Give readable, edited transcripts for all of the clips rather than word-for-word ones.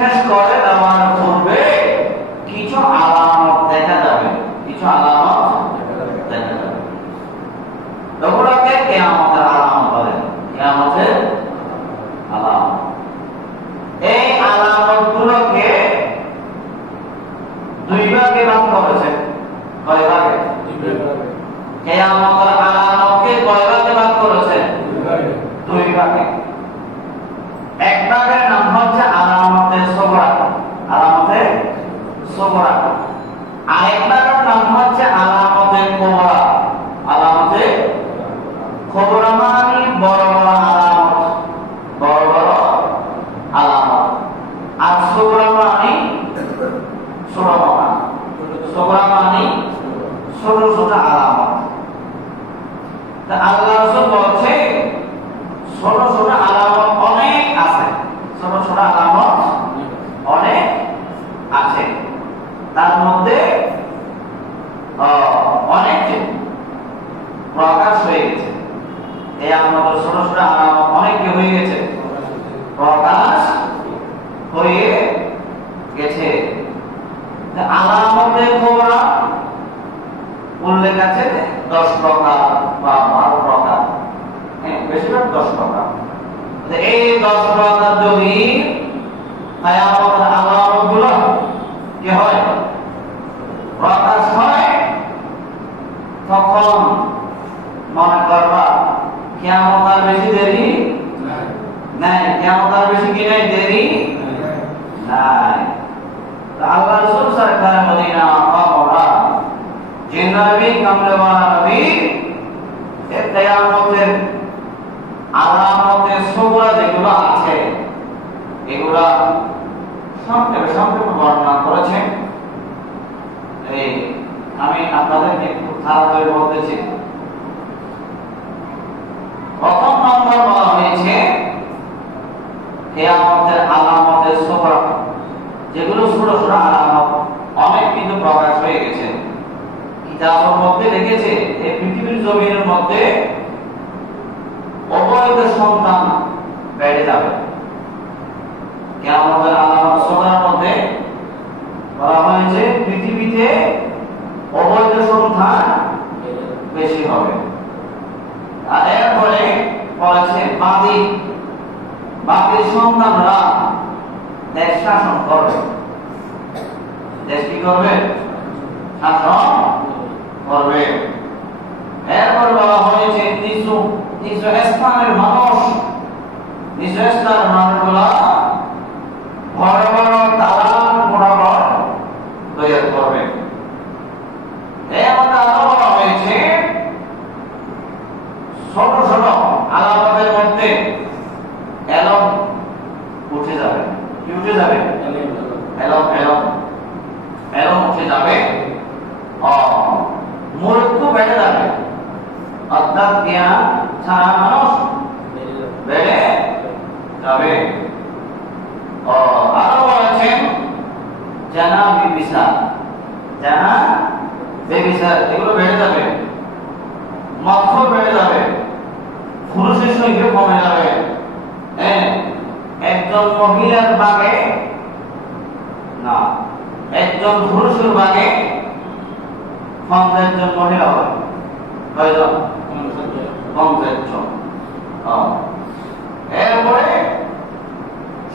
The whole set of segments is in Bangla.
শেষ করে দেওয়ার পূর্বে কিছু আলামত দেখা যাবে, কিছু আলামত দেখা যাবে। ওগুলোকে কিয়ামতের আলামত বলে, কিয়ামতের আলামত। এই আলামতগুলোকে দুই ভাগে ভাগ করেছে। কয় ভাগে? কিয়ামতের আলামতকে কয় ভাগে ভাগ করেছে? দুই ভাগে। এক ভাগের নাম হচ্ছে আলামতে সুগরা, আলামতে সুগরা। আরেক ভাগের নাম হচ্ছে আলামতে কুবরা, আলামতে কুবরা মানে বড় বড় আলামত, বড় বড় আলামত। আর সুগরা মানে ছোট বড়, সুগরা মানে ছোট ছোট আলামত। তা আল্লাহ রাসূল বলছে ছোট ছোট আলামত অনেক আছে, ছোট ছোট আলামত অনেক আছে। তার মধ্যে অনেক প্রকাশ হয়ে গেছে। এই আমাদের ছোট ছোট আলামত অনেক কি হয়ে গেছে? প্রকাশ হয়ে গেছে। আলামতে কুবরা উল্লেখ আছে 10 প্রকার বা 12 প্রকার, বেশিরভাগ 10 প্রকার। এই 10 প্রকার যদি কিয়ামতের আলামতগুলো কি হয়? প্রকাশ হয়, তখন মনে করবা কিয়ামত আর বেশি দেরি নাই, কিয়ামত আর বেশি কি নাই, দেরি নাই। আল্লাহ রাসূল সরকার মদিনা আমরা যে নবী কামলেওয়ালা নবী এই কিয়ামতের আলামতে সুগরা যেগুলো আছে এগুলা সংক্ষেপে বর্ণনা করেছেন। এই আমি আপনাদেরকে খুব তাড়াতাড়ি বলতেছি। প্রথম নম্বর বলা হয়েছে কিয়ামতের আলামতে সুগরা, যেগুলো ছোট ছোট আলামত অনেক কিন্তু প্রকাশ হয়ে গেছে। কিতাবের মধ্যে লিখেছে এই পৃথিবীর জমিনের মধ্যে অবৈধ সন্তান বেড়ে যাবে। কিয়ামতের আলামত সুগরার মধ্যে বলা হয়েছে পৃথিবীতে অবৈধ সন্তান বেশি হবে। আর এরপরে বলেছে বাদী সন্তানরা দেশ শাসন করবে। দেশ কি করবে? শাসন করবে। এরপর বলা হয়েছে নিজ স্থানের মানুষগুলা বড় বড় দালান বরাবর তৈরি করবে। এমন আরো বলা হয়েছে ছোট ছোট আলামতের মধ্যে এলম উঠে যাবে। কি উঠে যাবে? এলম উঠে যাবে। মৃত্যু বেড়ে যাবে, অর্থাৎ জ্ঞান ছাড়া মানুষ বেড়ে যাবে। আরো বলেছেন জানা বেবিচার এগুলো বেড়ে যাবে, মৎস্য বেড়ে যাবে, পুরুষের সংখ্যা কমে যাবে। একজন মহিলার ভাগে না, একজন পুরুষের ভাগে 50 জন মহিলা হবে। কয়জন? 50 জন। এরপরে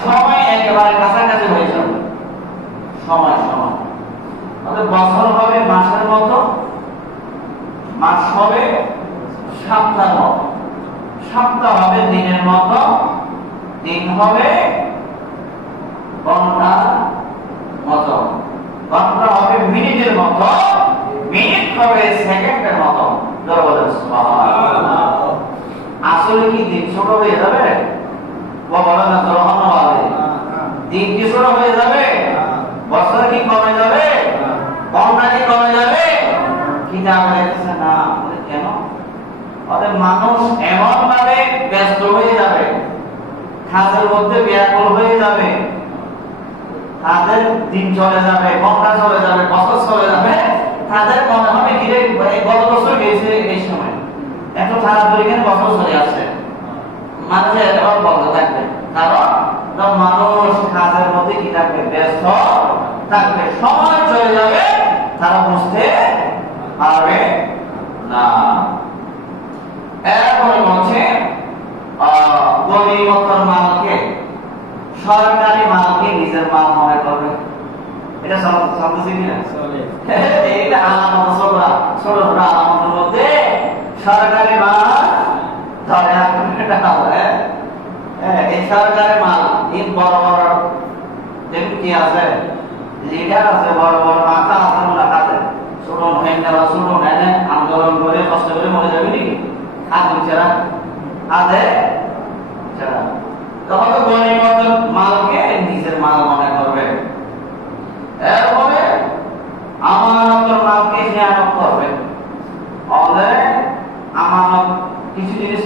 সময় একেবারে কাছাকাছি হয়ে যাবে। সময় বছর হবে মাসের মতো, মাস হবে সপ্তাহ মতো, সপ্তাহ হবে দিনের মতো, দিন হবে ঘন্টার মতো, ঘন্টা হবে মিনিটের মতো, মিনিট হবে সেকেন্ডের মতো। আসলে কি দিন ছোট হয়ে যাবে? বলে না তো দিন কি ছোট হয়ে যাবে? বছর কি কমে যাবে? ঘন্টা কি কমে যাবে? কিতাব লেখছে না। কেন? মানুষ এমন ভাবে ব্যস্ত হয়ে যাবে, কাজের মধ্যে ব্যাকুল হয়ে যাবে, তাদের দিন চলে যাবে, ঘন্টা চলে যাবে, বছর চলে যাবে, তাদের মনে হবে কি গত বছর গেছে এই সময়, এত তাড়াতাড়ি কেন বছর চলে আসছে, মানুষের এতবার বন্ধ থাকবে। কারণ তো মানুষ কাজের মধ্যে কি থাকবে, ব্যস্ত থাকবে, সময় চলে যাবে, তারা বুঝতে পারবে না। এরপরে বলছে গনিমতের মালকে, সরকারি মালকে নিজের মাল মনে করবে। এটা চলতেছে কিনা? এইটা আলামত, ছোট ছোট আলামতের মধ্যে সরকারি মাল ধরে রাখবে। এই সরকারি মাল, এই বড় বড় দেখুন কি আছে, লিডার আছে, বড় বড় মাথা আছে, কাজে ছোট ছোট আন্দোলন করে কষ্ট করে মরে যাবে নাকি? কাজে ছেড়া কাজে ছেড়া, তখন তো গনিমতের মালকে নিজের মাল মনে করবে। এরপরে আমানতের মালকে খেয়ানত করবে। আমানত কিছু জিনিস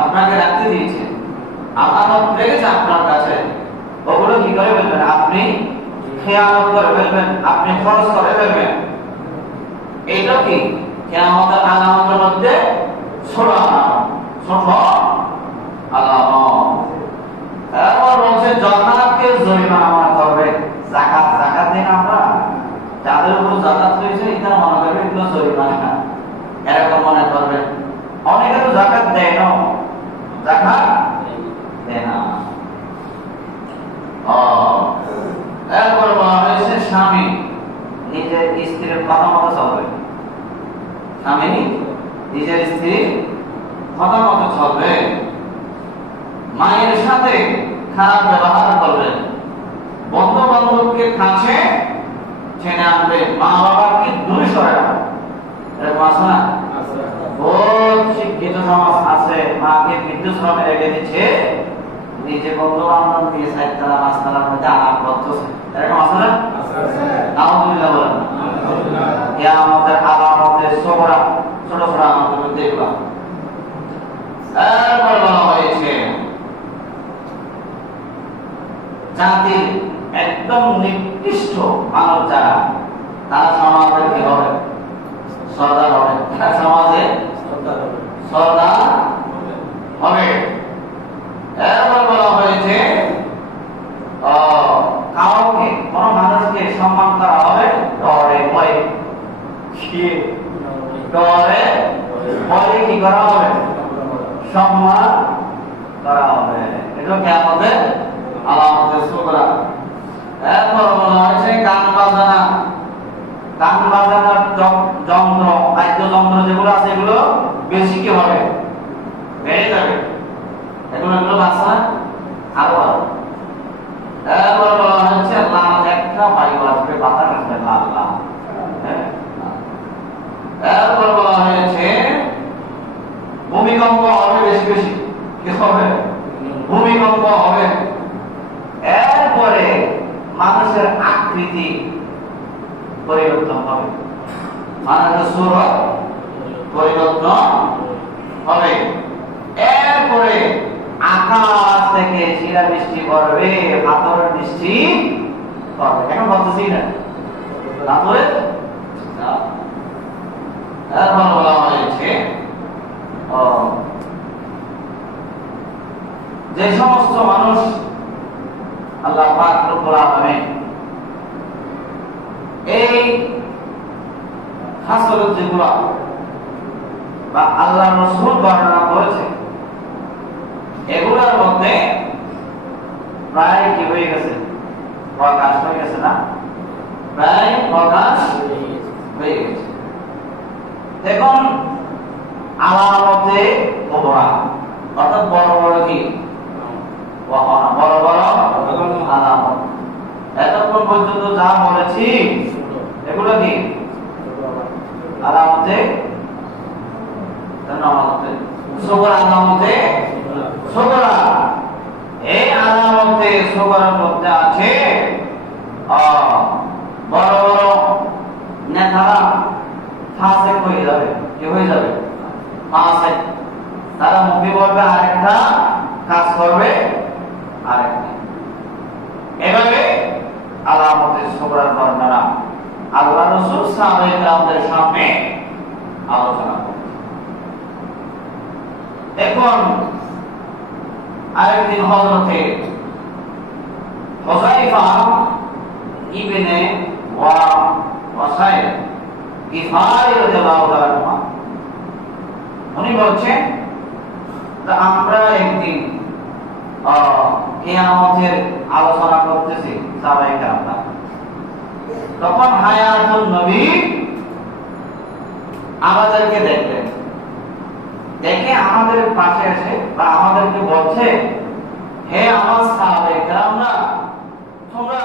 আপনাকে রাখতে দিয়েছে, আমানত রেখেছে আপনার কাছে, ওগুলো কি করে ফেলবেন? আপনি খেয়ানত করে ফেলবেন, আপনি খরচ করে ফেলবেন। এইটা কি কিয়ামতের আলামতের মধ্যে ছোট আলামত। এরপর বলছে জাকাতকে জরিমানা করবে। জাকাত দিন আমরা যাদের উপর জাকাত হয়েছে এটা মনে করবে এগুলো জরিমানা, এরকম মনে করবে। অনেকে তো জাকাত দেয় না, জাকাত দেয় না। এরপর বলা হয়েছে স্বামী নিজের স্ত্রীর কথা মতো চলবে। স্বামী নিজের স্ত্রীর কথা মতো চলবে। মায়ের সাথে খারাপ ব্যবহার করবে, বন্ধু বান্ধবকে কাছে টেনে আনবে, মা বাবাকে দূরে সরে রাখবে। এরকম আছে না? বহুত শিক্ষিত সমাজ আছে, মাকে বৃদ্ধাশ্রমে রেখে দিচ্ছে, নিজে বন্ধু বান্ধব দিয়ে 4 তলা 5 তলার মধ্যে আলাপ করতেছে। এরকম আছে না? আলহামদুলিল্লাহ বলেন। আমাদের আলামতের ছোট ছোট আমাদের মধ্যে এগুলো। এরপর বলা হয়েছে জাতির একদম নিকৃষ্ট মানব যারা, তারা সমাজের কি হবে? সর্দার হবে। সমাজে সর্দার হবে। এরপর বলা হয়েছে কাউকে, কোন মানুষকে সম্মান করা হবে ডরে ভয়ে। ডরে ভয়ে কি করা হবে? সম্মান করা হবে। এটা কিয়ামতের আলামতের সুগরা। এরপর বলা হয়েছে গান বাজানা, গান বাজানার যন্ত্র, বাদ্যযন্ত্র যেগুলো আছে এগুলো বেশি কি হবে? বেড়ে যাবে। এগুলো বাচ্চা আরো আরো। এরপর বলা হচ্ছে লাল একটা বায়ু আসবে, বাতাস আসবে লাল লাল। এরপর বলা হয়েছে ভূমিকম্প হবে বেশি বেশি। কি হবে? ভূমিকম্প হবে। এরপরে মানুষের আকৃতি পরিবর্তন হবে, মানুষের সুরত পরিবর্তন হবে। এরপরে আকাশ থেকে শিলা বৃষ্টি করবে, পাথর বৃষ্টি করবে। এখন বলতেছি না তারপরে এরপর বলা হয়েছে যে সমস্ত মানুষ আল্লাহ পাক রব্বুল আলামিন এই হাসরত যেগুলো বা আল্লাহ রাসূল বর্ণনা করেছে, এগুলোর মধ্যে প্রায় কি হয়ে গেছে? প্রকাশ হয়ে গেছে না? প্রায় প্রকাশ হয়ে গেছে। দেখুন আলামতে কুবরা, অর্থাৎ বড় বড় কি বড় বড় আলামত। এতক্ষণ পর্যন্ত যা বলেছি এগুলো কি আলামতে সুগরা, আলামতে সুগরা। এই আলামতে সুগরার মধ্যে আছে বড় বড় নেতারা ফাসেক হয়ে যাবে। কি হয়ে যাবে? ফাসেক। তারা মুখে বলবে আরেকটা, কাজ করবে আরেকটা। এভাবে আলামতের সুগরার বর্ণনা আল্লাহ রাসূল সাহাবায়ে কেরামদের সামনে আলোচনা করেন। এখন আরেকদিন হযরতে হুযায়ফা ইবনে ওয়াসাইল গিফারি রাদিয়াল্লাহু তাআলা উনি বলছেন তা আমরা একদিন কিয়ামতের আলোচনা করতেছি সাহাবায়ে কেরামরা, তখন হায়াতুন নবী আমাদেরকে দেখলেন, দেখে আমাদের পাশে এসে বা আমাদেরকে বলছে, হে আমার সাহাবায়ে কেরামরা, তোমরা